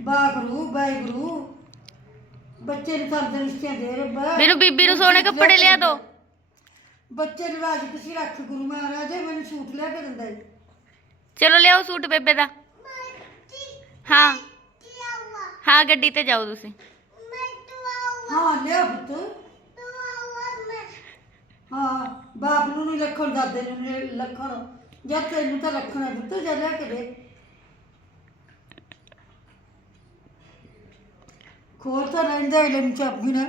ਬਾਗਰੂ ਬਾਈਗਰੂ ਬੱਚੇ ਨੂੰ ਤੰਦਰੁਸਤੀਆਂ ਦੇ ਰੱਬਾ। ਮੈਨੂੰ ਬੀਬੀ ਨੂੰ ਸੋਹਣੇ ਕੱਪੜੇ ਲਿਆ ਦੋ ਬੱਚੇ ਨੂੰ ਰਾਜ ਤੁਸੀਂ ਰੱਖ ਗੁਰੂ ਮਹਾਰਾਜ ਮੈਨੂੰ ਸੂਟ ਲਿਆ ਕੇ ਦਿੰਦਾ ਈ। ਚਲੋ ਲਿਆਓ ਸੂਟ ਬੇਬੇ ਦਾ। ਹਾਂ। ਹਾਂ ਗੱਡੀ ਤੇ ਜਾਓ ਤੁਸੀਂ। ਹਾਂ ਲਿਆ ਪੁੱਤ। ਹਾਂ ਬਾਪ ਨੂੰ ਨਹੀਂ ਲੱਖਣ ਦਾਦੇ ਨੂੰ ਨਹੀਂ ਲੱਖਣ। ਜਦ ਤੈਨੂੰ ਤਾਂ ਲੱਖਣ ਪੁੱਤ ਜਾ ਲਿਆ ਕੇ ਦੇ। ਖੋਰ ਤਾਂ ਰਹਿੰਦਾ ਹੀ ਲੈਣ ਚਾਬੀ ਨਾ।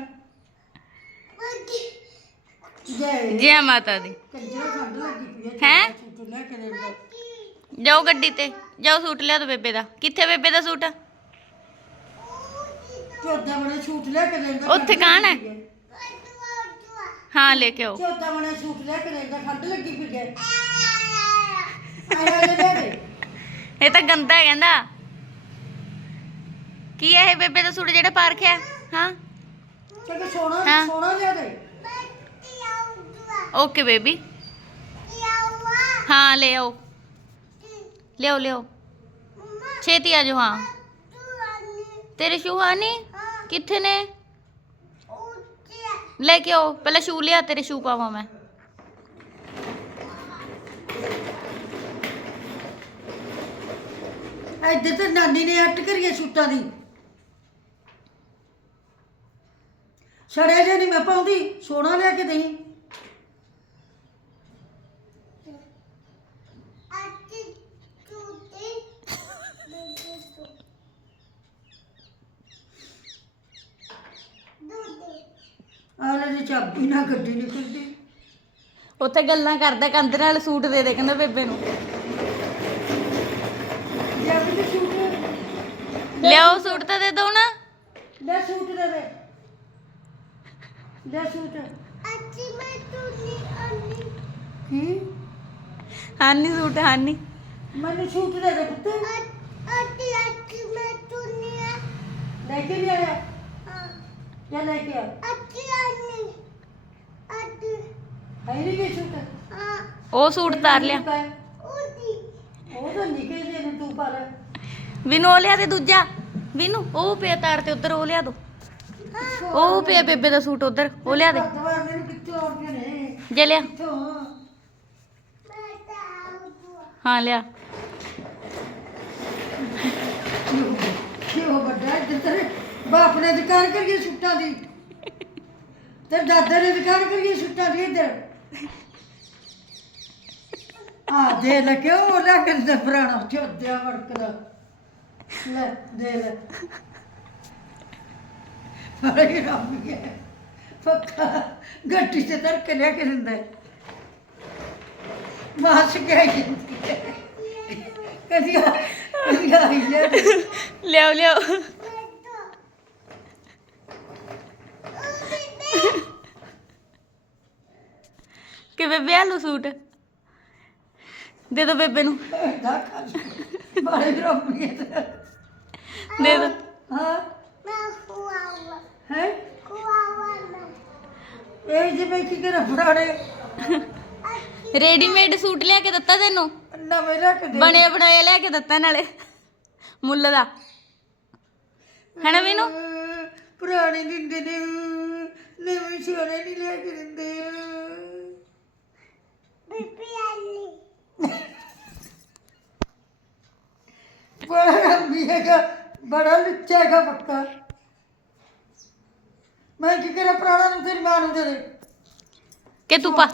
ਜੈ ਜੈ ਮਾਤਾ ਦੀ। ਹੈਂ? ਜਾਓ ਗੱਡੀ ਤੇ ਜਾਓ ਸੂਟ ਲਿਆ ਦੋ ਬੇਬੇ ਦਾ। ਕਿੱਥੇ ਬੇਬੇ ਦਾ ਸੂਟ? ਚੌਦਾ ਬਣੇ ਸੂਟ ਲੈ ਕੇ ਦਿੰਦਾ ਉੱਥੇ ਕੌਣ ਹੈ? ਹਾਂ ਲੈ ਕੇ ਆਓ। ਚੌਦਾ ਬਣੇ ਸੂਟ ਲੈ ਕੇ ਦਿੰਦਾ ਠੰਡ ਲੱਗੀ ਪਈ ਹੈ ਆਇਆ ਲੈ ਦੇ ਇਹ ਤਾਂ ਗੰਦਾ ਹੈ ਕਹਿੰਦਾ। ਕੀ ਹੈ ਇਹ ਬੇਬੇ ਦਾ ਸੂਟ ਜਿਹੜਾ ਪਾ ਰੱਖਿਆ ਹਾਂ? ਕਿ ਸੋਨਾ ਹਾਂ। ਸੋਨਾ ਲਿਆ ਦੇ। ਓਕੇ ਬੇਬੀ ਹਾਂ ਲੈ ਆਓ। ਲਿਆਓ ਲਿਆਓ। ਛੇਤੀ ਆ ਜਾਓ ਹਾਂ। ਤੇਰੇ ਸ਼ੂ ਹਾਂ ਨਹੀਂ ਕਿੱਥੇ ਨੇ? ਲੈ ਕੇ ਆਓ। ਪਹਿਲਾਂ ਸ਼ੂ ਲਿਆ ਤੇਰੇ ਸ਼ੂ ਪਾਵਾਂ ਮੈਂ। ਇੱਧਰ ਤੇ ਨਾਨੀ ਨੇ ਹੱਟ ਕਰੀਏ ਸੂਟਾਂ ਦੀ। ਛੜਿਆ ਜੇ ਨਹੀਂ ਮੈਂ ਪਾਉਂਦੀ ਸੋਨਾ ਲਿਆ ਕੇ ਦੇਈ। ਆਲੇ ਦੀ ਚਾਬੀ ਨਾ ਗੱਡੀ ਨਿਕਲਦੀ ਉੱਥੇ ਗੱਲਾਂ ਕਰਦਾ ਕੰਧ ਨਾਲ ਸੂਟ ਦੇ ਦੇ ਕਹਿੰਦਾ ਬੇਬੇ ਨੂੰ। ਚਾਬੀ ਦੇ ਸੂਟ। ਲਿਆਓ ਸੂਟ ਤਾਂ ਦੇ ਦੋ ਨਾ। ਲੈ ਸੂਟ ਦੇ ਦੇ। ਲੈ ਸੂਟ। ਕੀ? ਹਾਨੀ ਸੂਟ ਹਾਨੀ। ਮੈਨੂੰ ਸੂਟ ਦੇ ਦੇ ਪੁੱਤ। ਲੈ ਕੇ ਵੀ ਆਇਆ। ਜਾਂ ਲੈ ਕੇ ਆ? ਹੈ ਨਹੀਂ ਕਿ ਸੂਟ? ਉਹ ਸੂਟ ਤਾਰ ਲਿਆ। ਉਹ ਤਾਂ ਨਿਕਲ ਜੇ ਨੂੰ ਤੂੰ ਪਾ ਲੈ ਵਿਨੂ ਉਹ ਲਿਆ ਦੇ ਦੂਜਾ। ਵਿਨੂ ਉਹ ਪਿਆ ਤਾਰ ਤੇ ਉੱਧਰ ਉਹ ਲਿਆ ਦੋ। ਉਹ ਪਿਆ ਬੇਬੇ ਦਾ ਸੂਟ ਉੱਧਰ ਉਹ ਲਿਆ ਦੇ। ਕਿੱਥੋਂ ਨੇ? ਜੇ ਲਿਆ। ਕਿੱਥੋਂ ਹਾਂ? ਲਿਆ। ਕਿਉਂ ਵੱਡਾ ਇੱਧਰ ਤੇਰੇ ਬਾਪ ਨੇ ਦੁਕਾਨ ਕਰੀਏ ਸੂਟਾਂ ਦੀ? ਤੇ ਦਾਦਾ ਨੇ ਦੁਕਾਨ ਕਰੀਏ ਸੂਟਾਂ ਦੀ ਇੱਧਰ? ਆ ਦੇ ਲੈ ਕਿਉਂ ਉਹ ਲੱਗ ਤੇ ਪੁਰਾਣਾ ਚੋਦਿਆ ਵੜਕਦਾ ਲੈ ਦੇ ਲੈ। ਗਿਆ ਪੱਕਾ ਗੱਟੀ ਤੇ ਤਰ ਕੇ ਲੈ ਕੇ ਦਿੰਦਾ ਹੈ। ਮਾਸ ਗਿਆ ਕਦੀ ਆ ਕਦੀ ਆ। ਹੀ ਲੈ ਲਿਆਓ ਲਿਆਓ। ਕਿ ਬੇਬੇ ਆ ਲਓ ਸੂਟ? ਦੇ ਦੋ ਬੇਬੇ ਨੂੰ। ਦਾ ਖਾ ਗਿਆ ਦੇ ਦੋ। ਹਾਂ। ਹੈ? ਇਹ ਜਿਵੇਂ ਕੀ ਕਰ ਪੁਰਾਣੇ? ਰੈਡੀਮੇਡ ਸੂਟ ਲਿਆ ਕੇ ਦਿੱਤਾ ਤੈਨੂੰ? ਨਵੇਂ ਕੇ ਦੇ। ਬਣੇ ਬਣਾਏ ਲਿਆ ਕੇ ਦਿੱਤਾ ਨਾਲੇ। ਮੁੱਲ ਦਾ। ਵੀਨੂ? ਅਹ, ਪੁਰਾਣੇ ਦਿੰਦੇ ਨੇ ਨਵੇਂ ਸੋਨੇ ਨਹੀਂ ਲੈ ਕੇ ਦਿੰਦੇ। ਬੜਾ ਰੰਬੀ ਹੈਗਾ ਬੜਾ ਲੁੱਚਾ ਹੈਗਾ ਪੱਕਾ। ਮੈਂ ਕੀ ਕਰਾਂ ਪੁਰਾਣਾ ਨੂੰ ਤੇਰੀ ਮਾਂ ਨੂੰ ਦੇ ਦੇ। ਕਿ ਤੂੰ ਪਾ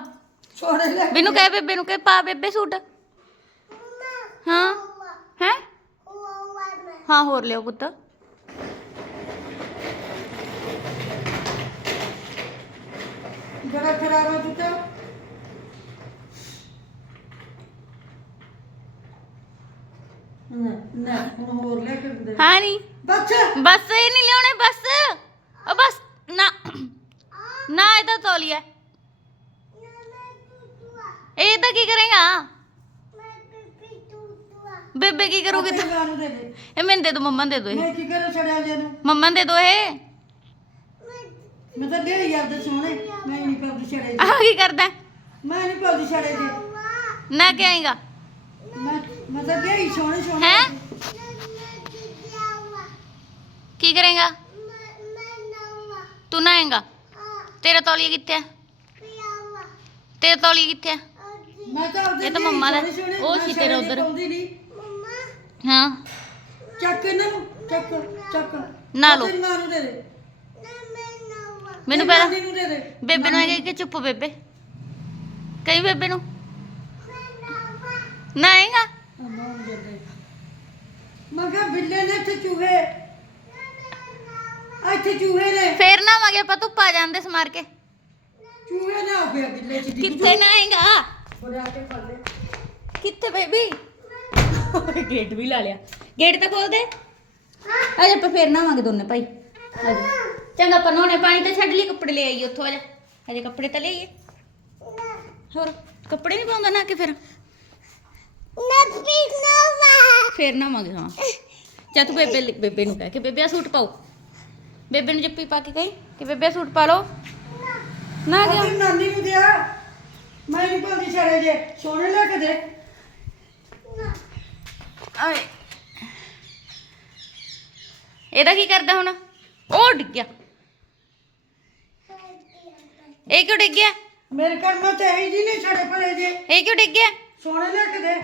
ਸੋਨੇ ਲੈ ਵੀਨੂ ਕਹਿ ਬੇਬੇ ਨੂੰ ਕਹਿ ਪਾ ਬੇਬੇ ਸੂਟ। ਹਾਂ? ਹੈ? ਹਾਂ ਹੋਰ ਲਿਓ ਪੁੱਤ। ਬੜਾ ਖਰਾਬ ਹੋ ਚੁੱਕਾ। ਨਾ ਨਾ ਹੁਣ ਹੋਰ ਲੈ ਕੇ ਦਿੰਦੇ। ਹਾਂ ਨਹੀਂ। ਬੱਚ ਬਸ ਇਹ ਨਹੀਂ ਲਿਆਉਣੇ ਬਸ। ਉਹ ਬਸ ਨਾ। ਨਾ ਇਹ ਤਾਂ ਤੋਲੀਆ ਇਹ ਤਾਂ ਕੀ ਕਰੇਗਾ? ਬੇਬੇ ਕੀ ਕਰੂਗੀ ਤਾਂ? ਦੇ ਦੇ। ਇਹ ਮੈਨੂੰ ਦੇ ਦੋ ਮੰਮਾ ਨੂੰ ਦੇ ਦੋ ਇਹ। ਮੈਂ ਕੀ ਕਰਾਂ ਛੜਿਆ ਜੇ ਨੂੰ? ਮੰਮਾ ਨੂੰ ਦੇ ਦੋ ਇਹ। ਮੈਂ ਤਾਂ ਦੇ ਯਾਰ ਦੇ ਸੋਹਣੇ। ਮੈਂ ਨਹੀਂ ਪਾਉਂਦੀ ਛੜੇ ਜੇ। ਆਹ ਕੀ ਕਰਦਾ ਮੈਂ ਨਹੀਂ ਪਾਉਂਦੀ ਛੜੇ ਜੇ। ਨਾ ਕਿ ਆਏਗਾ? ਮੈਂ ਮੈਂ ਤਾਂ ਦੇ ਹੀ ਸੋਹਣੇ ਸੋਹਣੇ। ਹੈ? ਕੀ ਕਰੇਗਾ? ਤੂੰ ਨਹਾਏਗਾ? ਤੇਰਾ ਤੌਲੀਆ ਕਿੱਥੇ ਹੈ ਤੇਰਾ ਤੌਲੀਆ ਕਿੱਥੇ ਹੈ ਮੈਂ ਤਾਂ ਉਹਦੇ ਇਹ ਤਾਂ ਮੰਮਾ ਦਾ- ਉਹ ਸੀ ਤੇਰਾ ਉੱਧਰ। ਹਾਂ। ਚੱਕ ਇਹਨਾਂ ਨੂੰ ਚੱਕ ਚੱਕ। ਨਾ ਲਓ। ਤੇਰੀ ਮਾਂ ਨੂੰ ਦੇ ਦੇ ਮੈਨੂੰ ਤੇਰੀ ਪਹਿਲਾਂ ਨਾਨੀ ਨੂੰ ਦੇ ਦੇ। ਬੇਬੇ ਨੂੰ ਕਿ ਚੁੱਪ ਬੇਬੇ? ਕਹੀਂ ਬੇਬੇ ਨੂੰ? ਨਹਾਏਗਾ? ਨੂੰ ਦੇ ਦੇ। ਮੈਂ ਕਿਹਾ ਬਿੱਲੇ ਨੇ ਇੱਥੇ ਚੂਹੇ। ਇੱਥੇ ਚੂਹੇ ਨੇ। ਫੇਰ ਨਹਾਵਾਂਗੇ ਆਪਾਂ ਧੁੱਪ ਜਾਂਦੇ ਸਮਾਰ ਕੇ। ਚੂਹੇ ਨੇ ਆ ਗਿਆ ਬਿੱਲੇ ਚ ਕਿੱਥੇ ਕੇ ਫੜ ਲੈ। ਕਿੱਥੇ ਬੇਬੀ? ਗੇਟ ਵੀ ਲਾ ਲਿਆ। ਗੇਟ ਤਾਂ ਖੋਲ ਦੇ। ਅਜੇ ਆਪਾਂ ਫੇਰ ਨਹਾਵਾਂਗੇ ਦੋਨੇ ਭਾਈ। ਆਜਾ। ਚੰਗਾ ਆਪਾਂ ਨਹਾਉਣੇ ਪਾਣੀ ਤਾਂ ਛੱਡ ਲਈ ਕੱਪੜੇ ਲੈ ਆਈ ਉੱਥੋਂ ਆਜਾ ਅਜੇ ਕੱਪੜੇ ਤਾਂ ਲੈ ਆਈਏ। ਹੋਰ ਕੱਪੜੇ ਨਹੀਂ ਪਾਉਂਦਾ ਨਾ ਕਿ ਫਿਰ? ਫੇਰ ਨਹਾਵਾਂਗੇ ਹਾਂ। ਚਾ ਤੂੰ ਬੇਬੇ ਬੇਬੇ ਨੂੰ ਕਹਿ ਕੇ ਬੇਬੇ ਆ ਸੂਟ ਪਾਓ। ਬੇਬੇ ਨੂੰ ਜੱਪੀ ਪਾ ਕੇ ਕਹੀ ਕਿ ਬੇਬੇ ਸੂਟ ਪਾ ਲਓ। ਨਾ ਗਿਆ ਆਪਣੀ ਨਾਨੀ ਨੂੰ ਦਿਆ। ਮੈਂ ਨਹੀਂ ਪਾਉਂਦੀ ਛੜੇ ਜੇ। ਸੋਹਣੇ ਲੈ ਕੇ ਦੇ। ਆਏ। ਇਹਦਾ ਕੀ ਕਰਦਾ ਹੁਣ? ਉਹ ਡਿੱਗ ਗਿਆ। ਇਹ ਕਿਉਂ ਡਿੱਗ ਗਿਆ? ਮੇਰੇ ਘਰ ਮਾ ਤੇ ਹੀ ਜੀ ਨਹੀਂ ਛੜੇ ਭਲੇ ਜੇ। ਇਹ ਕਿਉਂ ਡਿੱਗ ਗਿਆ? ਸੋਹਣੇ ਲੈ ਕੇ ਦੇ।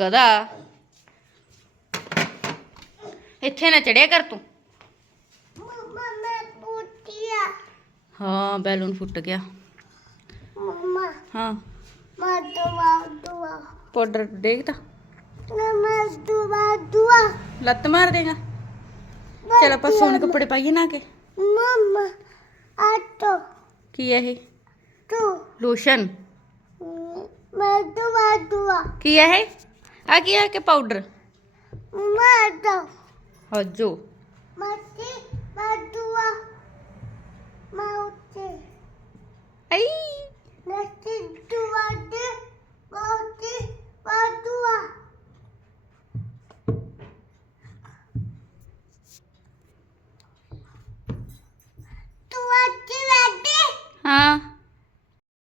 ਗਦਾ ਇੱਥੇ ਨਾ ਚੜਿਆ ਕਰ ਤੂੰ। ਹਾਂ ਬੈਲੂਨ ਫੁੱਟ ਗਿਆ। ਹਾਂ। ਪਾਊਡਰ ਦੇਖਦਾ ਲੱਤ ਮਾਰ ਦੇਗਾ। ਚਲ ਆਪਾਂ ਸੋਹਣੇ ਕੱਪੜੇ ਪਾਈਏ ਨਾ ਕੇ। ਕੀ ਹੈ ਇਹ? ਲੋਸ਼ਨ। ਕੀ ਹੈ ਇਹ? ਆ ਕੀ ਹੈ ਕਿ ਪਾਊਡਰ? ਹਜੋ ਆਈ ਹਾਂ